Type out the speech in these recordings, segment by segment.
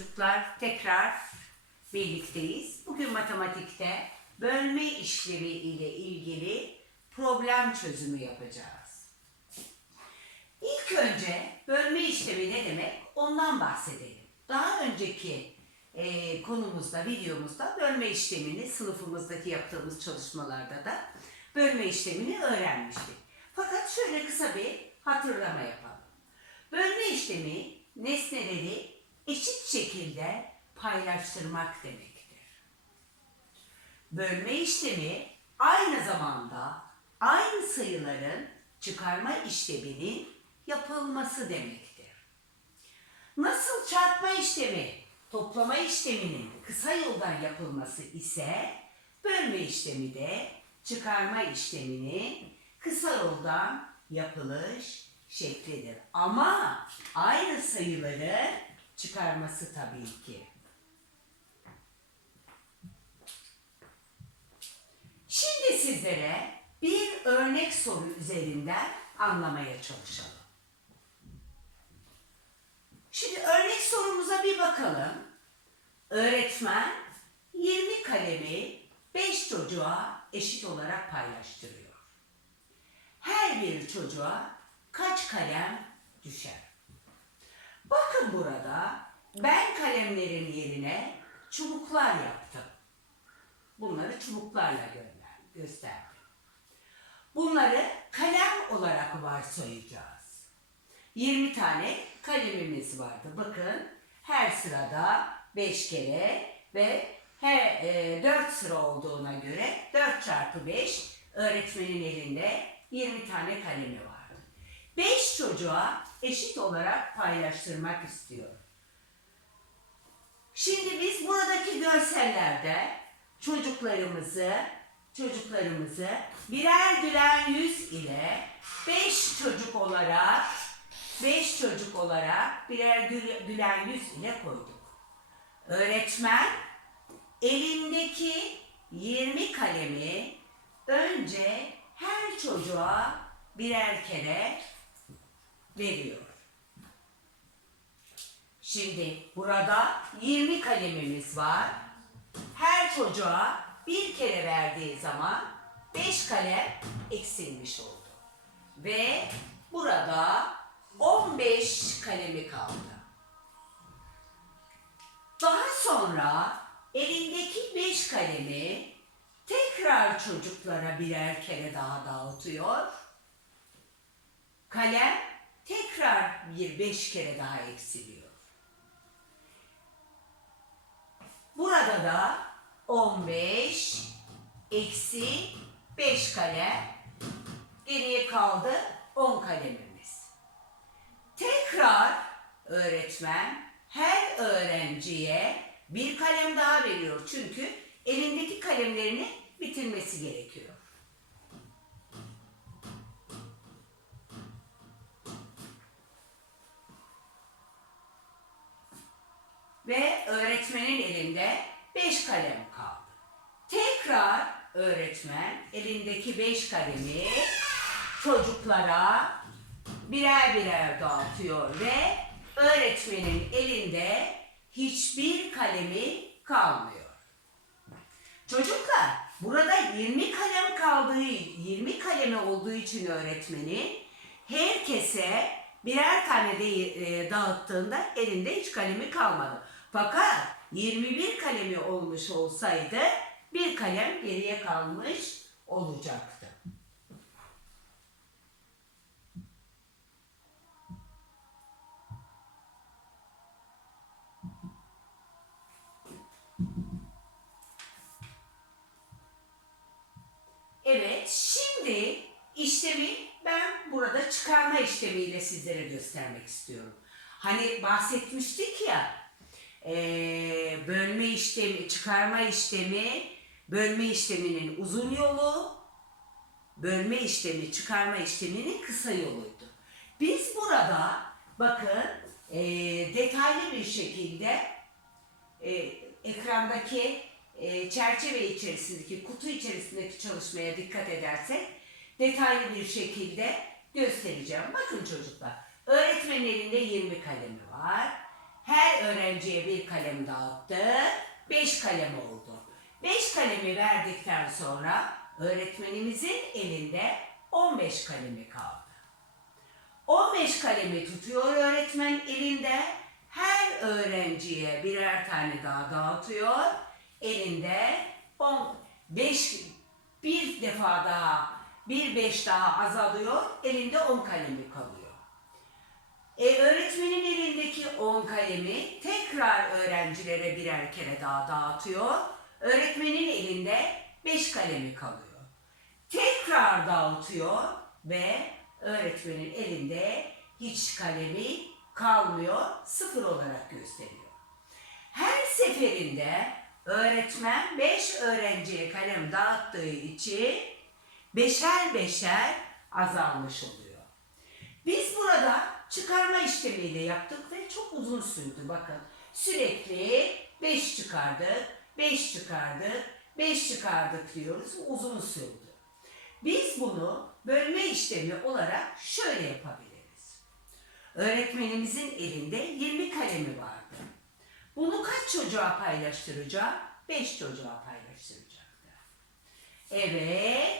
Çocuklar tekrar birlikteyiz. Bugün matematikte bölme işlemi ile ilgili problem çözümü yapacağız. İlk önce bölme işlemi ne demek ondan bahsedelim. Daha önceki e, konumuzda, videomuzda bölme işlemini sınıfımızdaki yaptığımız çalışmalarda da bölme işlemini öğrenmiştik. Fakat şöyle kısa bir hatırlama yapalım. Bölme işlemi nesneleri eşit şekilde paylaştırmak demektir. Bölme işlemi aynı zamanda aynı sayıların çıkarma işleminin yapılması demektir. Nasıl çarpma işlemi, toplama işleminin kısa yoldan yapılması ise bölme işlemi de çıkarma işleminin kısa yoldan yapılış şeklidir. Ama aynı sayıları çıkarması tabii ki. Şimdi sizlere bir örnek soru üzerinden anlamaya çalışalım. Şimdi örnek sorumuza bir bakalım. Öğretmen 20 kalemi 5 çocuğa eşit olarak paylaştırıyor. Her bir çocuğa kaç kalem düşer? Bakın burada ben kalemlerin yerine çubuklar yaptım. Bunları çubuklarla gösterdim. Bunları kalem olarak varsayacağız. 20 tane kalemimiz vardı. Bakın her sırada 5 kere ve her e, 4 sıra olduğuna göre 4 çarpı 5 öğretmenin elinde 20 tane kalemi vardı. 5 çocuğa eşit olarak paylaştırmak istiyor. Şimdi biz buradaki görsellerde çocuklarımızı çocuklarımızı birer gülen yüz ile 5 çocuk olarak 5 çocuk olarak birer gül- gülen yüz ile koyduk. Öğretmen elindeki 20 kalemi önce her çocuğa birer kere veriyor. Şimdi burada 20 kalemimiz var. Her çocuğa bir kere verdiği zaman 5 kalem eksilmiş oldu. Ve burada 15 kalemi kaldı. Daha sonra elindeki 5 kalemi tekrar çocuklara birer kere daha dağıtıyor. Kalem tekrar bir beş kere daha eksiliyor. Burada da 15 eksi 5 kalem geriye kaldı 10 kalemimiz. Tekrar öğretmen her öğrenciye bir kalem daha veriyor. Çünkü elindeki kalemlerini bitirmesi gerekiyor. Ve öğretmenin elinde beş kalem kaldı. Tekrar öğretmen elindeki beş kalemi çocuklara birer birer dağıtıyor ve öğretmenin elinde hiçbir kalemi kalmıyor. Çocuklar burada 20 kalem kaldığı, 20 kalemi olduğu için öğretmenin herkese birer tane de e, dağıttığında elinde hiç kalemi kalmadı. Fakat 21 kalemi olmuş olsaydı bir kalem geriye kalmış olacaktı. Evet, şimdi işlemi ben burada çıkarma işlemiyle sizlere göstermek istiyorum. Hani bahsetmiştik ya, eee, bölme işlemi, çıkarma işlemi, bölme işleminin uzun yolu, bölme işlemi, çıkarma işleminin kısa yoluydu. Biz burada bakın eee, detaylı bir şekilde e, ekrandaki e, çerçeve içerisindeki kutu içerisindeki çalışmaya dikkat edersek detaylı bir şekilde göstereceğim. Bakın çocuklar öğretmenin elinde 20 kalemi var. Her öğrenciye bir kalem dağıttı. 5 kalem oldu. 5 kalemi verdikten sonra öğretmenimizin elinde 15 kalemi kaldı. 15 kalemi tutuyor öğretmen elinde. Her öğrenciye birer tane daha dağıtıyor. Elinde 10, 5, bir defa daha, bir beş daha azalıyor. Elinde 10 kalemi kalıyor. E, elindeki 10 kalemi tekrar öğrencilere birer kere daha dağıtıyor. Öğretmenin elinde 5 kalemi kalıyor. Tekrar dağıtıyor ve öğretmenin elinde hiç kalemi kalmıyor, sıfır olarak gösteriyor. Her seferinde öğretmen 5 öğrenciye kalem dağıttığı için beşer beşer azalmış oluyor. Biz burada çıkarma işlemiyle yaptık ve çok uzun sürdü bakın. Sürekli 5 çıkardık, 5 çıkardık, 5 çıkardık diyoruz. Uzun sürdü. Biz bunu bölme işlemi olarak şöyle yapabiliriz. Öğretmenimizin elinde 20 kalemi vardı. Bunu kaç çocuğa paylaştıracak? 5 çocuğa paylaştıracaktı. Evet,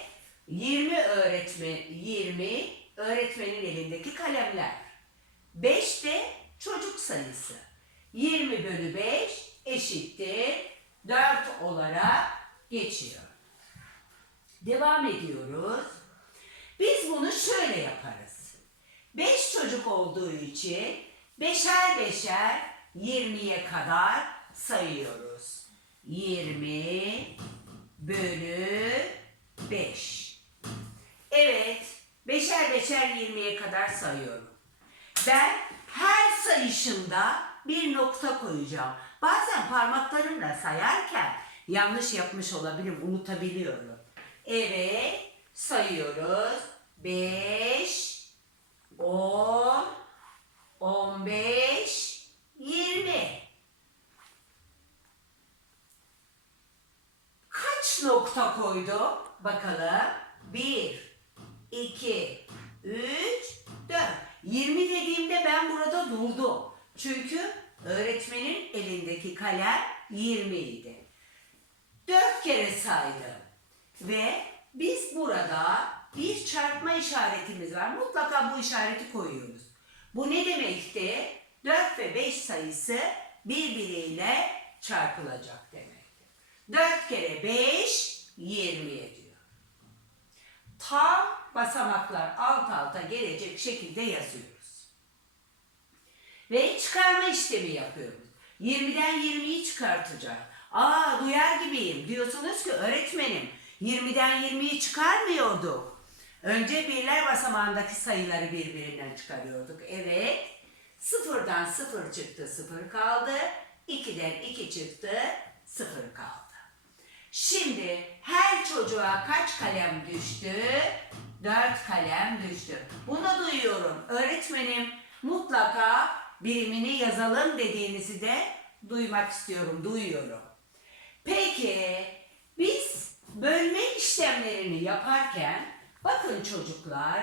20 öğretmen 20 öğretmenin elindeki kalemler. 5 de çocuk sayısı. 20 bölü 5 eşittir 4 olarak geçiyor. Devam ediyoruz. Biz bunu şöyle yaparız. 5 çocuk olduğu için beşer beşer 20'ye kadar sayıyoruz. 20 bölü 5. Evet, beşer beşer 20'ye kadar sayıyorum. Ben her sayışımda bir nokta koyacağım. Bazen parmaklarımla sayarken yanlış yapmış olabilirim, unutabiliyorum. Evet, sayıyoruz. 5, 10, 15, 20. Kaç nokta koydu? Bakalım. 1, 2, 3, 4. 20 dediğimde ben burada durdum. Çünkü elindeki kalem 20 idi. 4 kere saydım. Ve biz burada bir çarpma işaretimiz var. Mutlaka bu işareti koyuyoruz. Bu ne demekti? 4 ve 5 sayısı birbiriyle çarpılacak demektir. 4 kere 5 20 ediyor. Tam basamaklar alt alta gelecek şekilde yazıyoruz. Ve çıkarma işlemi yapıyoruz. 20'den 20'yi çıkartacağım. Aa duyar gibiyim diyorsunuz ki öğretmenim 20'den 20'yi çıkarmıyorduk. Önce birler basamağındaki sayıları birbirinden çıkarıyorduk. Evet. Sıfırdan sıfır çıktı, sıfır kaldı. 2'den 2 çıktı, sıfır kaldı. Şimdi her çocuğa kaç kalem düştü? 4 kalem düştü. Bunu duyuyorum. Öğretmenim mutlaka birimini yazalım dediğinizi de duymak istiyorum, duyuyorum. Peki biz bölme işlemlerini yaparken bakın çocuklar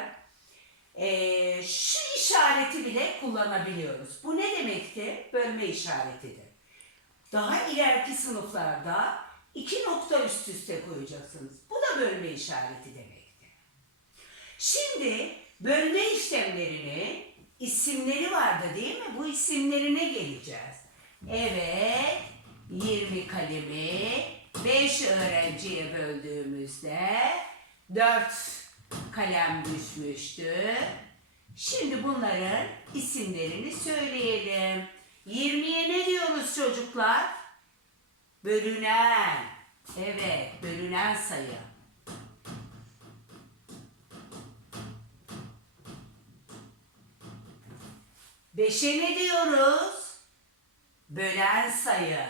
eee, şu işareti bile kullanabiliyoruz. Bu ne demekti? Bölme işaretidir. Daha ileriki sınıflarda iki nokta üst üste koyacaksınız. Bu da bölme işareti demektir. Şimdi bölme işlemlerini isimleri vardı değil mi? Bu isimlerine geleceğiz. Evet, 20 kalemi 5 öğrenciye böldüğümüzde 4 kalem düşmüştü. Şimdi bunların isimlerini söyleyelim. 20'ye ne diyoruz çocuklar? Bölünen. Evet, bölünen sayı. Beşe ne diyoruz? Bölen sayı.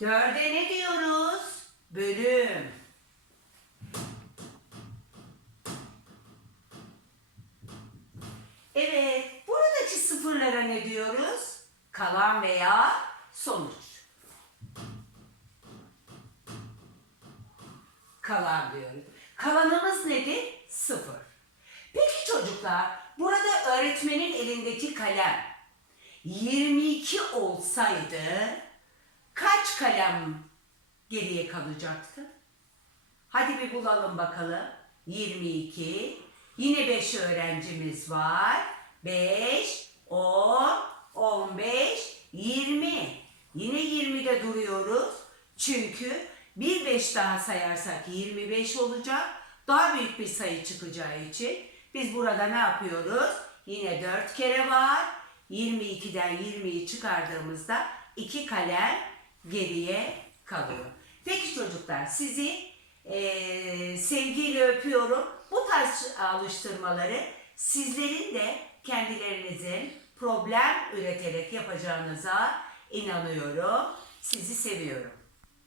Dörde ne diyoruz? Bölüm. Evet, buradaki sıfırlara ne diyoruz? Kalan veya sonuç. Kalan diyoruz. Kalanımız nedir? Sıfır. Peki çocuklar burada öğretmenin elindeki kalem 22 olsaydı kaç kalem geriye kalacaktı? Hadi bir bulalım bakalım. 22. Yine 5 öğrencimiz var. 5, 10, 15, 20. Yine 20'de duruyoruz. Çünkü bir 5 daha sayarsak 25 olacak. Daha büyük bir sayı çıkacağı için biz burada ne yapıyoruz? Yine 4 kere var. 22'den 20'yi çıkardığımızda 2 kalem geriye kalıyor. Peki çocuklar sizi eee, sevgiyle öpüyorum. Bu tarz alıştırmaları sizlerin de kendilerinizin problem üreterek yapacağınıza inanıyorum. Sizi seviyorum.